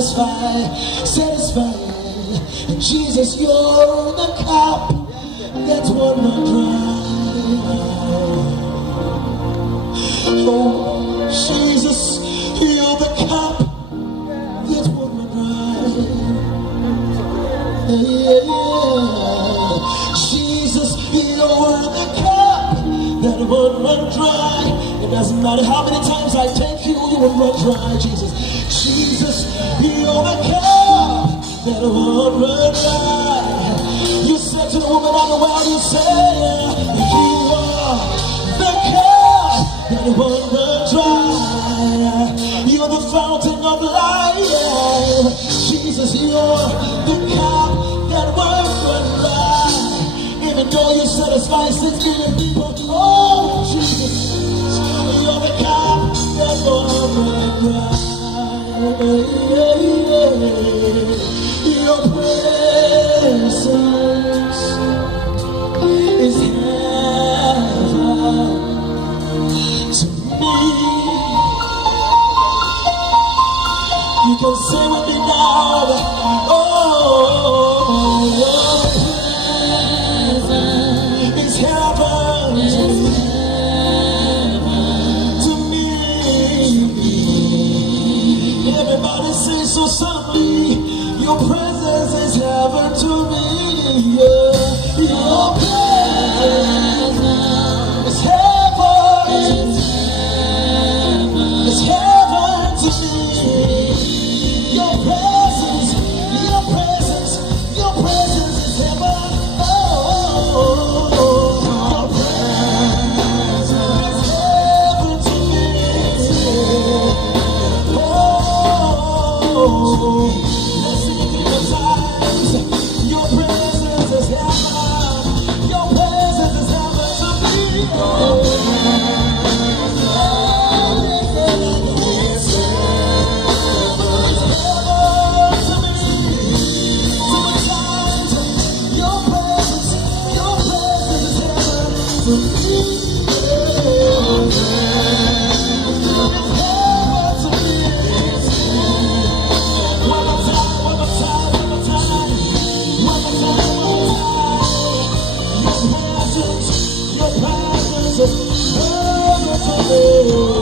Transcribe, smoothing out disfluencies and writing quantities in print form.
satisfied, satisfied. Jesus, you're the cup that's one more dry. Oh, Jesus, you're the cup that's one more dry. Jesus, you're the cup that won't run dry. It doesn't matter how many times I take you, you will run dry, Jesus. Jesus, you're the cup that won't run dry. You said to the woman on the well, you said, you are the cup that won't run dry. You're the fountain of life. Jesus, you're the cup that won't run dry. Even though you satisfy 6 million people, oh, Jesus, you're the cup that won't run dry. Your presence is heaven to me. You can say with me now, oh, your presence is heaven to me. Everybody say so softly, your presence is heaven to me. Yeah. Your presence is heaven. It's heaven to me. Your presence, your presence, your presence is heaven. Oh, your presence is heaven to me. Oh, let's sing it 3 times. Your presence is heaven. Your presence is heaven to me. Oh, your presence is heaven to me.